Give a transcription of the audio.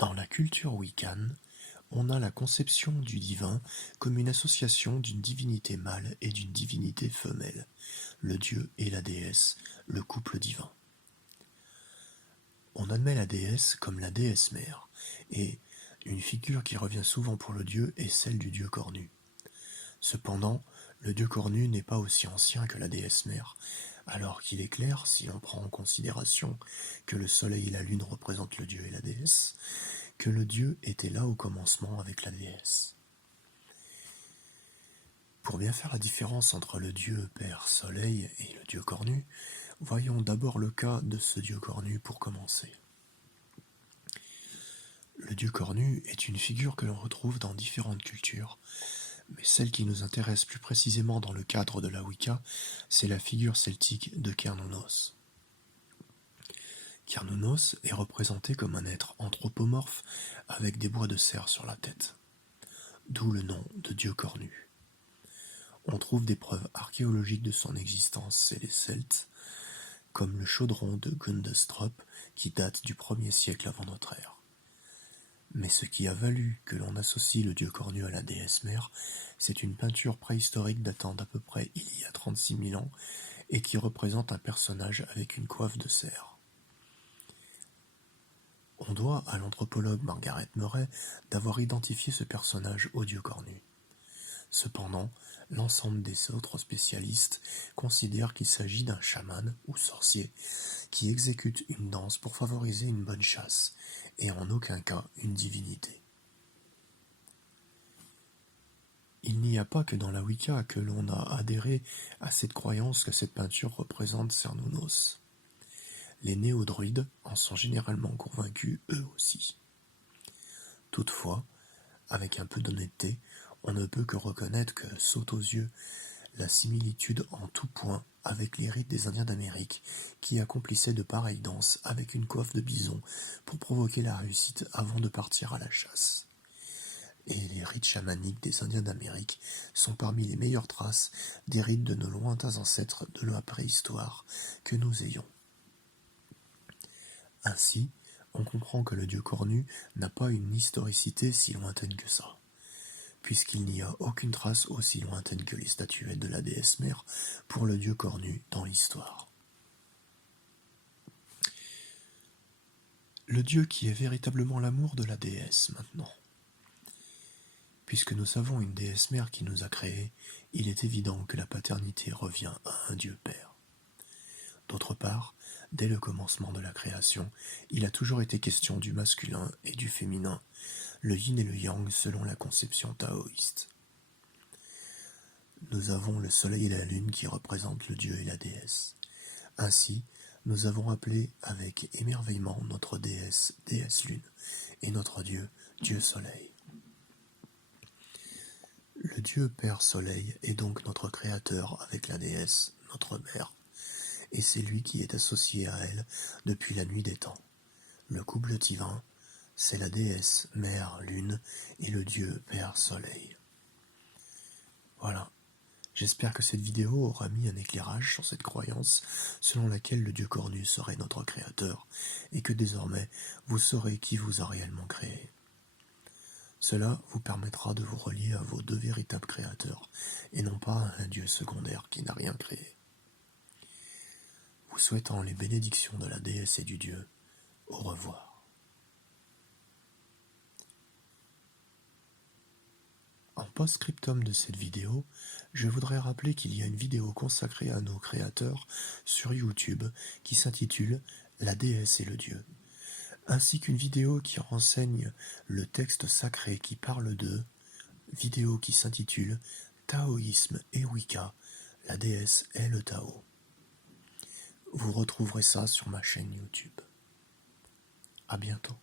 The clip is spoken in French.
Dans la culture wiccan, on a la conception du divin comme une association d'une divinité mâle et d'une divinité femelle, le dieu et la déesse, le couple divin. On admet la déesse comme la déesse mère, et une figure qui revient souvent pour le dieu est celle du dieu cornu. Cependant, le dieu cornu n'est pas aussi ancien que la déesse mère, alors qu'il est clair, si l'on prend en considération que le soleil et la lune représentent le dieu et la déesse, que le dieu était là au commencement avec la déesse. Pour bien faire la différence entre le dieu père soleil et le dieu cornu, voyons d'abord le cas de ce dieu cornu pour commencer. Le dieu cornu est une figure que l'on retrouve dans différentes cultures, mais celle qui nous intéresse plus précisément dans le cadre de la Wicca, c'est la figure celtique de Cernunnos. Cernunnos est représenté comme un être anthropomorphe avec des bois de cerf sur la tête, d'où le nom de dieu cornu. On trouve des preuves archéologiques de son existence chez les Celtes, comme le chaudron de Gundestrup qui date du 1er siècle avant notre ère. Mais ce qui a valu que l'on associe le dieu cornu à la déesse mère, c'est une peinture préhistorique datant d'à peu près il y a 36 000 ans et qui représente un personnage avec une coiffe de cerf. On doit à l'anthropologue Margaret Murray d'avoir identifié ce personnage au dieu cornu. Cependant, l'ensemble des autres spécialistes considèrent qu'il s'agit d'un chaman ou sorcier qui exécute une danse pour favoriser une bonne chasse, et en aucun cas une divinité. Il n'y a pas que dans la Wicca que l'on a adhéré à cette croyance que cette peinture représente Cernunnos. Les néo-druides en sont généralement convaincus eux aussi. Toutefois, avec un peu d'honnêteté, on ne peut que reconnaître que saute aux yeux la similitude en tout point avec les rites des Indiens d'Amérique qui accomplissaient de pareilles danses avec une coiffe de bison pour provoquer la réussite avant de partir à la chasse. Et les rites chamaniques des Indiens d'Amérique sont parmi les meilleures traces des rites de nos lointains ancêtres de la préhistoire que nous ayons. Ainsi, on comprend que le dieu cornu n'a pas une historicité si lointaine que ça, puisqu'il n'y a aucune trace aussi lointaine que les statuettes de la déesse mère pour le dieu cornu dans l'histoire. Le dieu qui est véritablement l'amour de la déesse maintenant. Puisque nous savons une déesse mère qui nous a créés, il est évident que la paternité revient à un dieu père. D'autre part, dès le commencement de la création, il a toujours été question du masculin et du féminin, le yin et le yang selon la conception taoïste. Nous avons le soleil et la lune qui représentent le dieu et la déesse. Ainsi, nous avons appelé avec émerveillement notre déesse, déesse lune, et notre dieu, dieu soleil. Le dieu père soleil est donc notre créateur avec la déesse, notre mère, et c'est lui qui est associé à elle depuis la nuit des temps. Le couple divin, c'est la déesse mère lune et le dieu père soleil. Voilà. J'espère que cette vidéo aura mis un éclairage sur cette croyance selon laquelle le dieu cornu serait notre créateur et que désormais vous saurez qui vous a réellement créé. Cela vous permettra de vous relier à vos deux véritables créateurs et non pas à un dieu secondaire qui n'a rien créé. Vous souhaitant les bénédictions de la déesse et du dieu, au revoir. En post-scriptum de cette vidéo, je voudrais rappeler qu'il y a une vidéo consacrée à nos créateurs sur YouTube qui s'intitule « La déesse et le dieu », ainsi qu'une vidéo qui renseigne le texte sacré qui parle d'eux, vidéo qui s'intitule « Taoïsme et Wicca, la déesse est le Tao ». Vous retrouverez ça sur ma chaîne YouTube. À bientôt.